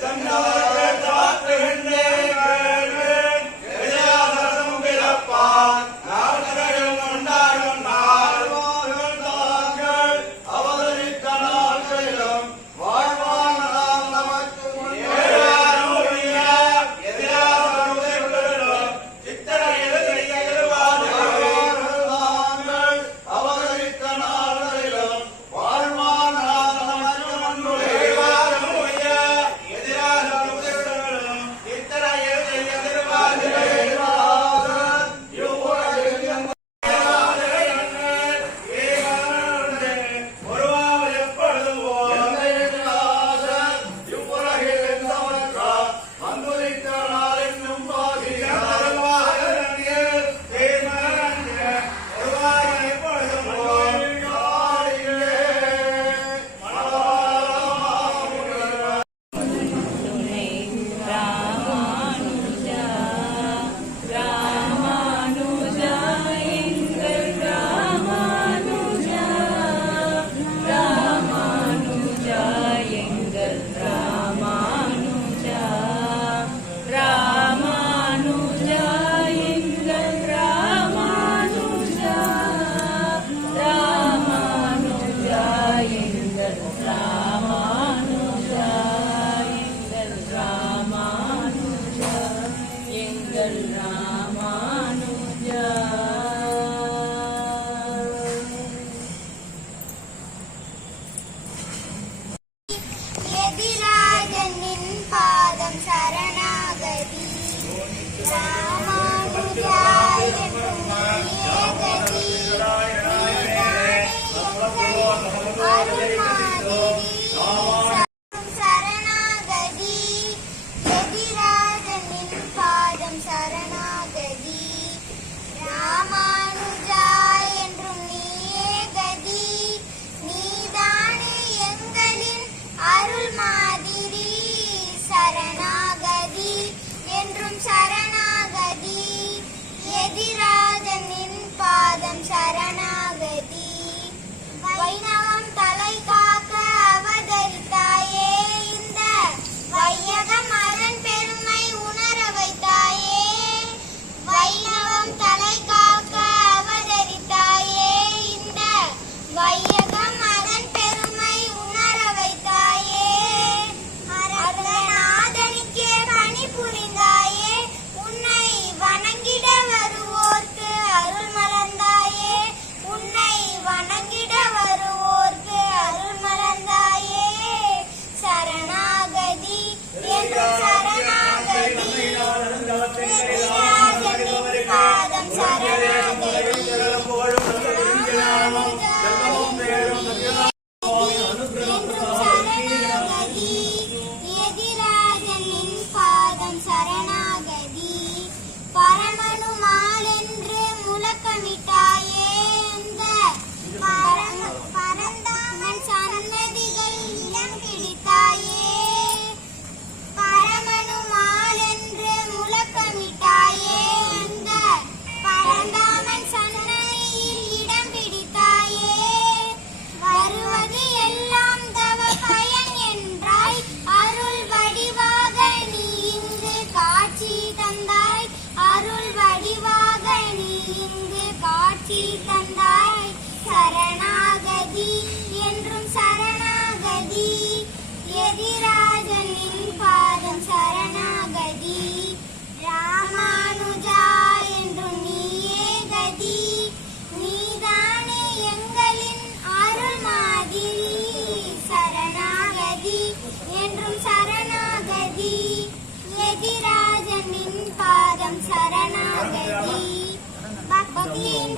Sanna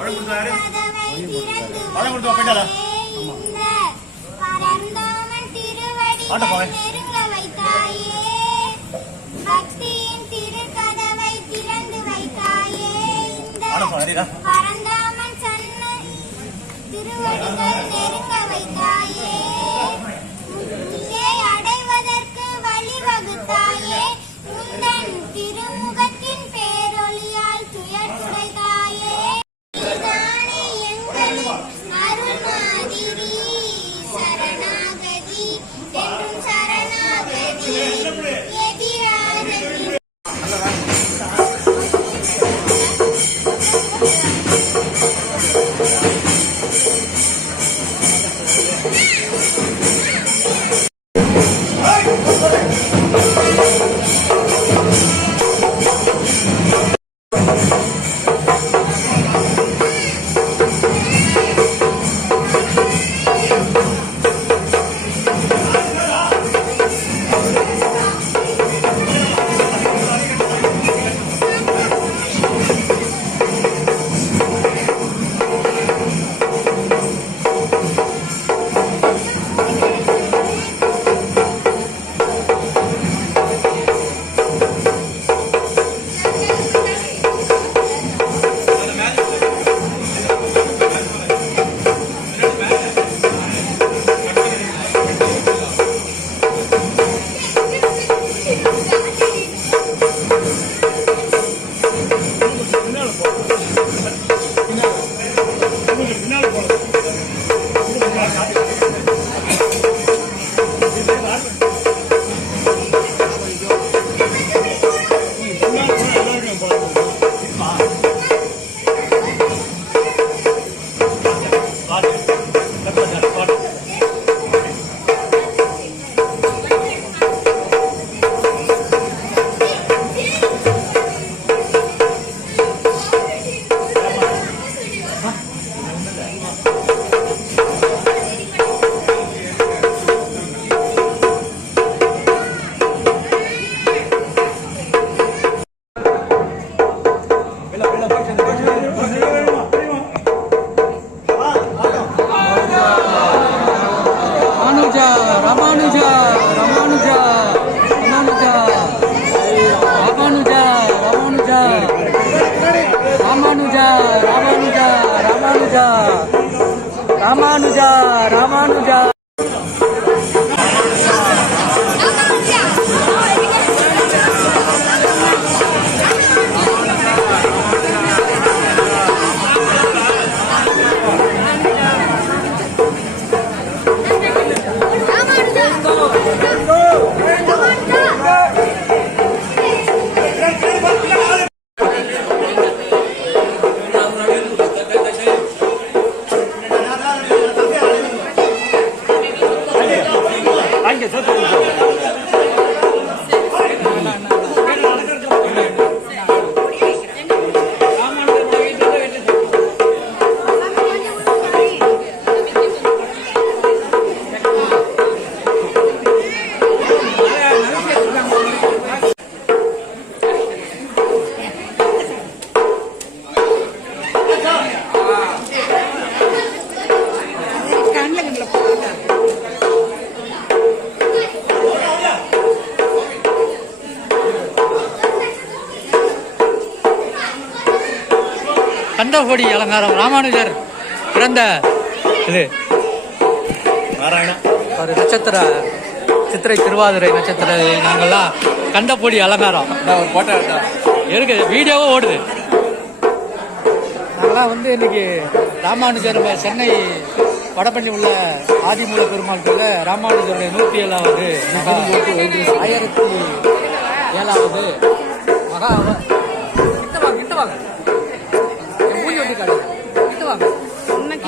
பழம் கொடுத்தாரு பழம் கொடுத்தா போயிட்டாரா ஆட்ட கண்டபடி அலங்காரம். ராமானுஜர் பிறந்த இது. நாராயணம் ஒரு நட்சத்திர சித்திரை திருவாதிரை நட்சத்திர நாங்கள்லாம் கண்டபொடி அலங்காரம். ஒரு போட்டோ எடுத்தா இருக்கு வீடியோவும் ஓடுது. நாங்களாம் வந்து இன்னைக்கு ராமானுஜர் சென்னை வடபண்ணி உள்ள ஆதிமூல பெருமாள் கோயில ராமானுஜருடைய நூற்றி ஏழாவது ஆயிரத்தி ஏழாவது மகா கிட்ட வாங்க.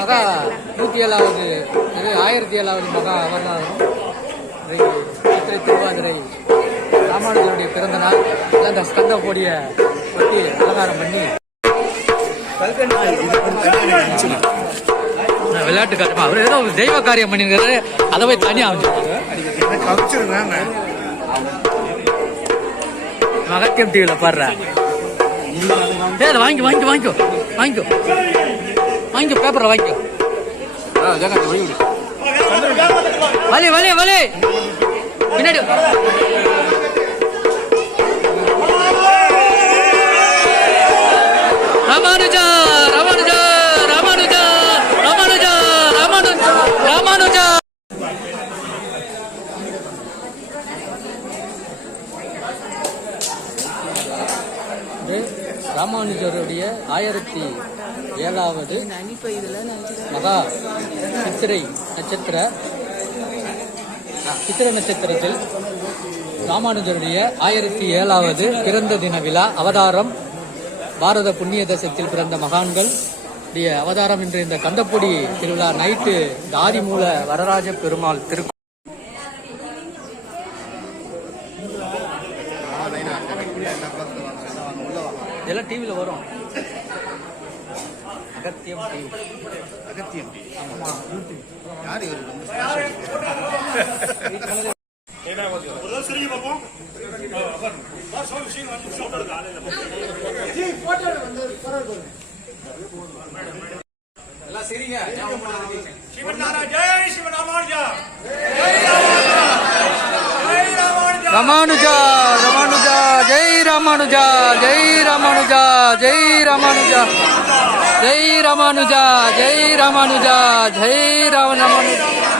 மகா நூற்றி ஏழாவது இது ஆயிரத்தி ஏழாவது மகா அவதாரம் இன்றைக்கு சித்திரை திருவாதிரை ராமானுஜருடைய பிறந்த நாள் அந்த ஸ்கந்த பொடிய ஒட்டி அலங்காரம் பண்ணி. விளையாட்டு காட்டுமா? அவர் ஏதோ ஒரு தெய்வ காரியம் பண்ணிருக்காரு அதை போய் தனியாக அமைச்சு மகத்தியம் டிவியில் பாடுறேன் வாங்கி வாங்கி வாங்கிக்கோ வாங்கிக்கோ. வாங்கிக்கோ பேப்பரை வாங்கிக்கோ. வலி வலி வலி. பின்னாடி ராமானுஜா ராமானுஜா ராமானுஜா ராமானுஜா ராமானுஜா ராமானுஜா. ராமானுஜருடைய ஆயிரத்தி ஏழாவது மகா சித்திரை நட்சத்திர சித்திரை நட்சத்திரத்தில் ராமானுஜருடைய ஆயிரத்தி ஏழாவது பிறந்த தின விழா அவதாரம் பாரத புண்ணிய தேசத்தில் பிறந்த மகான்கள் உடைய அவதாரம் என்று இந்த கந்தப்பொடி திருவிழா நைட்டு தாரிமூல வரராஜ பெருமாள் திரு இதெல்லாம் டிவியில் வரும் அகத்தியம் அகத்தியம் யார் இவர் ரொம்ப ராமானுஜா ராமானுஜா ஜெய் ராமானுஜா ஜெய் ராமானுஜா ஜெய் रामानुजा। जय रामानुजा जय रामानुजा जय राम रामानुजा।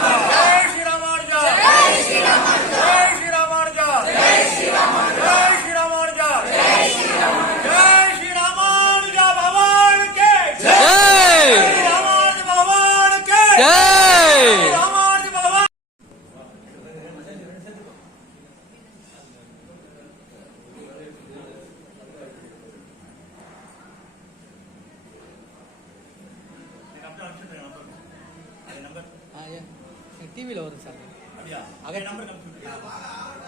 டிவியில் வரும் சார். அகத்தியம் வாங்க டைம்